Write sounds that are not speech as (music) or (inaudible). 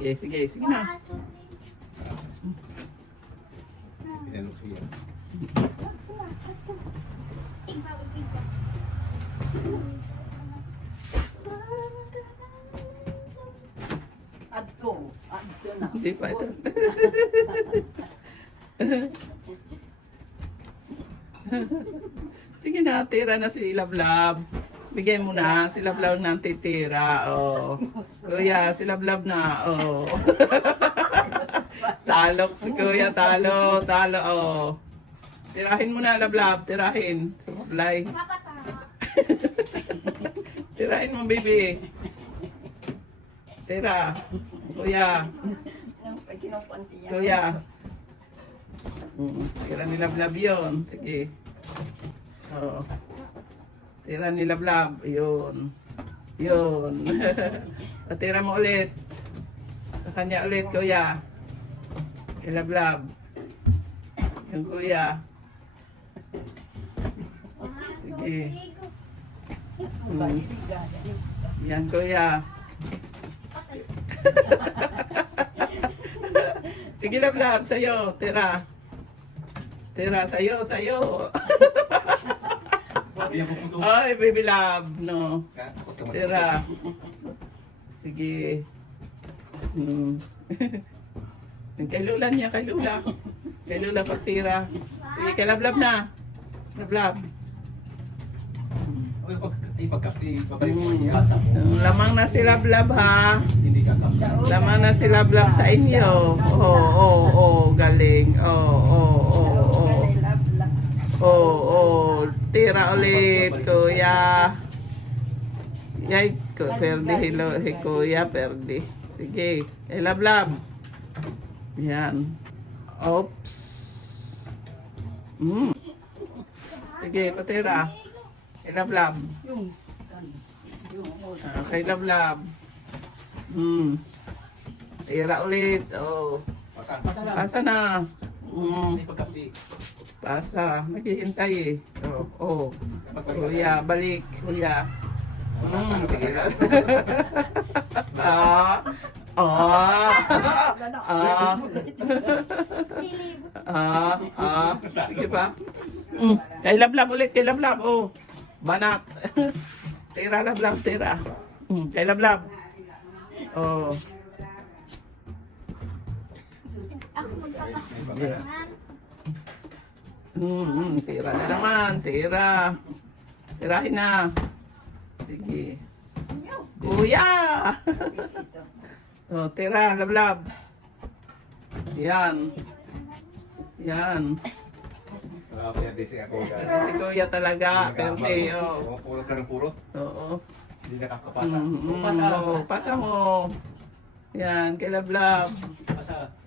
Sige, sige, sige na. Pinanok siya. Adto, adto na. Hindi pa ito. (laughs) Sige na, tira na si Lablab. Bigay mo na, si Lablab na ang titira. Oh. Kuya, si Lablab na. Oh. (laughs) Talok si Kuya, talo, talo. Oh. Tirahin mo na, Lablab. Tirahin. Sumablay. (laughs) Tirahin mo, baby. Tira. Kuya. Kuya. Mm, Tira ni Lablab yun. Sige. Oo. Tira ni Lablab. Yun. Yun. (laughs) Patira mo ulit. Sa kanya ulit, kuya. Kay Lablab. Yung kuya. Sige. Yan. Yan, kuya. (laughs) Sige, Lablab. Sa'yo. Tira. Tira. Sa'yo. Sa'yo. (laughs) Ay, baby love. No. Tira. Sige. Hmm. (laughs) kay Lula niya, kay Lula. Kay Lula pagtira. Sige, kay Lablab na. Lablab. Hmm. niya. Lamang na si Lablab ha. Lamang na si Lablab sa inyo. Oo, oo, oo, galing. Oo, oo, oo, oo. Kalilabla. Oo, oo. Tira ulit, kuya. Yay, ko, perdi, hello, hey, kuya, perdi. Sige, hey, lablab. Yan. Oops. Mm. Sige, patira. Hey, lablab. Yung, yung, Ah, kay lablab. Mm. Tira ulit. Oh. Pasan lang. Pasa na. Mm. Pasa. Naghihintay eh. Oh, oh. ipagkap. Kuya, balik, kuya. Mm, sige na. ah, ah, ah, ah, ah, sige pa. Mm, kay lablab ulit, kay lablab, oh. Banat. tira, lablab, tira. Mm, kay lablab. Oh. Yeah. Mm, mm, tira na naman, tira. Tirahin na. Sige. Kuya! (laughs) oh, tira, lablab. Yan. Yan. Ah, pwede siya ako. Si kuya talaga. Perde, oh. Puro ka ng puro. Oo. Hindi nakakapasa. Mm, mm, Pasa. pasa mo. Yan, kay lablab. Pasa.